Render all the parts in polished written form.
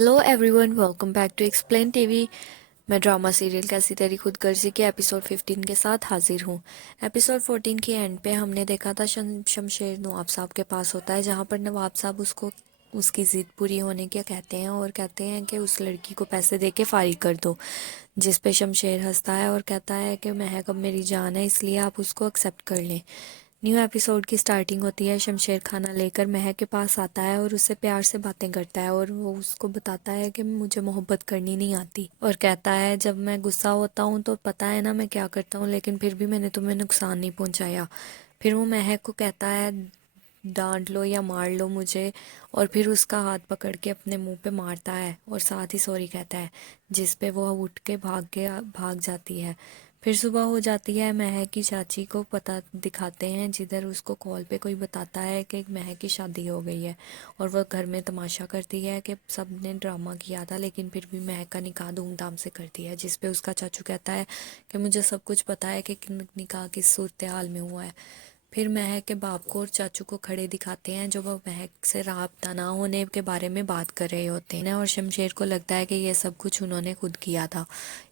Hello everyone, welcome back to Explain TV. मैं drama serial कैसी तेरी खुद गर्जी के एपिसोड 15 के साथ हाजिर हूँ। एपिसोड 14 के एंड पे हमने देखा था शमशेर नवाब साहब के पास होता है, जहाँ पर नवाब साहब उसको उसकी ज़िद पूरी होने के कहते हैं और कहते हैं कि उस लड़की को पैसे दे के फारिग कर दो। जिस पे शमशेर हंसता है और कहता है कि महक अब मेरी जान है, इसलिए आप उसको एक्सेप्ट कर लें। न्यू एपिसोड की स्टार्टिंग होती है। शमशेर खाना लेकर महक के पास आता है और उससे प्यार से बातें करता है और वो उसको बताता है कि मुझे मोहब्बत करनी नहीं आती, और कहता है जब मैं गुस्सा होता हूँ तो पता है ना मैं क्या करता हूँ, लेकिन फिर भी मैंने तुम्हें नुकसान नहीं पहुँचाया। फिर वो महक को कहता है डांट लो या मार लो मुझे, और फिर उसका हाथ पकड़ के अपने मुंह पे मारता है और साथ ही सॉरी कहता है, जिस पे वो उठ के भाग जाती है। फिर सुबह हो जाती है। महक की चाची को पता दिखाते हैं, जिधर उसको कॉल पे कोई बताता है कि महक की शादी हो गई है, और वह घर में तमाशा करती है कि सब ने ड्रामा किया था लेकिन फिर भी महक का निकाह धूमधाम से करती है। जिस पे उसका चाचू कहता है कि मुझे सब कुछ पता है कि निकाह किस सूरत हाल में हुआ है। फिर महक के बाप को और चाचू को खड़े दिखाते हैं, जो वो महक से राबता ना होने के बारे में बात कर रहे होते हैं, और शमशेर को लगता है कि ये सब कुछ उन्होंने खुद किया था,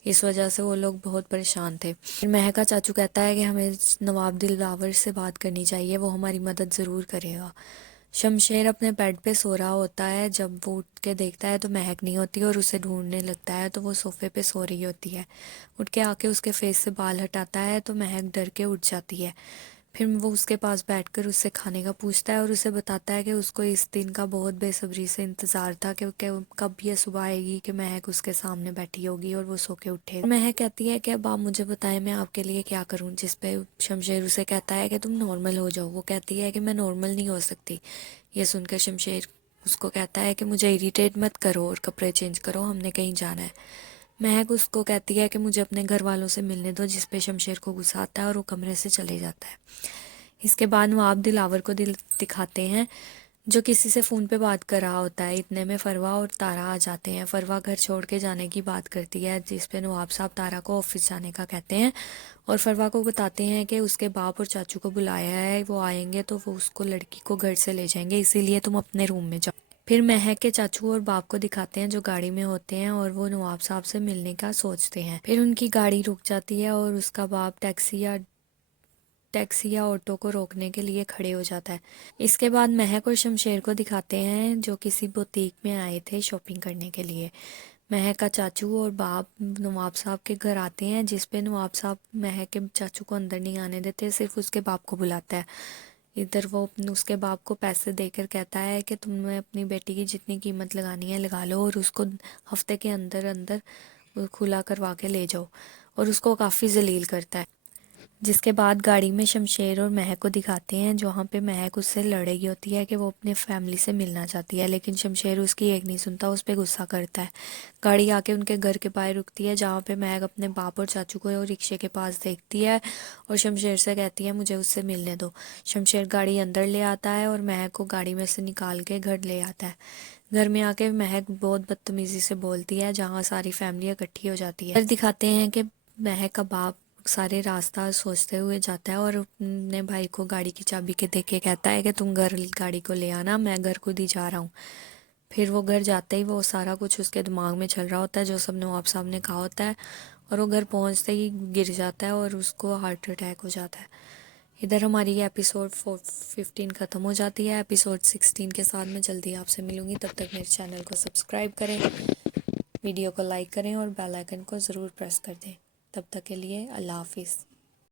इस वजह से वो लोग बहुत परेशान थे। फिर महक का चाचू कहता है कि हमें नवाब दिलावर से बात करनी चाहिए, वो हमारी मदद ज़रूर करेगा। शमशेर अपने बेड पे सो रहा होता है। जब वो उठ के देखता है तो महक नहीं होती और उसे ढूंढने लगता है, तो वो सोफे पे सो रही होती है। उठ के आके उसके फेस से बाल हटाता है तो महक डर के उठ जाती है। फिर वो उसके पास बैठकर उससे खाने का पूछता है और उसे बताता है कि उसको इस दिन का बहुत बेसब्री से इंतज़ार था कि कब ये सुबह आएगी कि महक उसके सामने बैठी होगी और वो सो के उठे। महक कहती है कि अब आप मुझे बताएं मैं आपके लिए क्या करूं, जिस पे शमशेर उसे कहता है कि तुम नॉर्मल हो जाओ। वो कहती है कि मैं नॉर्मल नहीं हो सकती। ये सुनकर शमशेर उसको कहता है कि मुझे इरिटेट मत करो और कपड़े चेंज करो, हमने कहीं जाना है। महक उसको कहती है कि मुझे अपने घर वालों से मिलने दो, जिस पे शमशेर को गुस्सा आता है और वो कमरे से चले जाता है। इसके बाद नवाब दिलावर को दिखाते हैं, जो किसी से फ़ोन पे बात कर रहा होता है। इतने में फरवा और तारा आ जाते हैं। फरवा घर छोड़ के जाने की बात करती है, जिस पे नवाब साहब तारा को ऑफिस जाने का कहते हैं, और फरवा को बताते हैं कि उसके बाप और चाचू को बुलाया है, वो आएंगे तो वो उसको लड़की को घर से ले जाएंगे, इसीलिए तुम अपने रूम में जाओ। फिर महक के चाचू और बाप को दिखाते हैं, जो गाड़ी में होते हैं और वो नवाब साहब से मिलने का सोचते हैं। फिर उनकी गाड़ी रुक जाती है और उसका बाप टैक्सी या ऑटो को रोकने के लिए खड़े हो जाता है। इसके बाद महक और शमशेर को दिखाते हैं, जो किसी बुटीक में आए थे शॉपिंग करने के लिए। महक का चाचू और बाप नवाब साहब के घर आते हैं, जिस पे नवाब साहब महक के चाचू को अंदर नहीं आने देते, सिर्फ उसके बाप को बुलाता है। इधर वो उसके बाप को पैसे देकर कहता है कि तुम्हें अपनी बेटी की जितनी कीमत लगानी है लगा लो, और उसको हफ्ते के अंदर अंदर खुला करवा के ले जाओ, और उसको काफ़ी जलील करता है। जिसके बाद गाड़ी में शमशेर और महक को दिखाते हैं, जहाँ पे महक उससे लड़ रही होती है कि वो अपने फैमिली से मिलना चाहती है, लेकिन शमशेर उसकी एक नहीं सुनता, उस पर गुस्सा करता है। गाड़ी आके उनके घर के बाहर रुकती है, जहाँ पे महक अपने बाप और चाचू को रिक्शे के पास देखती है और शमशेर से कहती है मुझे उससे मिलने दो। शमशेर गाड़ी अंदर ले आता है और महक को गाड़ी में से निकाल के घर ले आता है। घर में आके महक बहुत बदतमीजी से बोलती है, जहाँ सारी फैमिली इकट्ठी हो जाती है। फिर दिखाते हैं कि महक का बाप सारे रास्ता सोचते हुए जाता है और अपने भाई को गाड़ी की चाबी के दे के कहता है कि तुम घर गाड़ी को ले आना, मैं घर खुद ही जा रहा हूँ। फिर वो घर जाते ही वो सारा कुछ उसके दिमाग में चल रहा होता है, जो सब नवाब साहब ने कहा होता है, और वो घर पहुँचते ही गिर जाता है और उसको हार्ट अटैक हो जाता है। इधर हमारी ये एपिसोड 15 ख़त्म हो जाती है। एपिसोड 16 के साथ मैं जल्दी आपसे मिलूँगी। तब तक मेरे चैनल को सब्सक्राइब करें, वीडियो को लाइक करें और बेल आइकन को ज़रूर प्रेस कर दें। तब तक के लिए अल्लाह हाफिज़।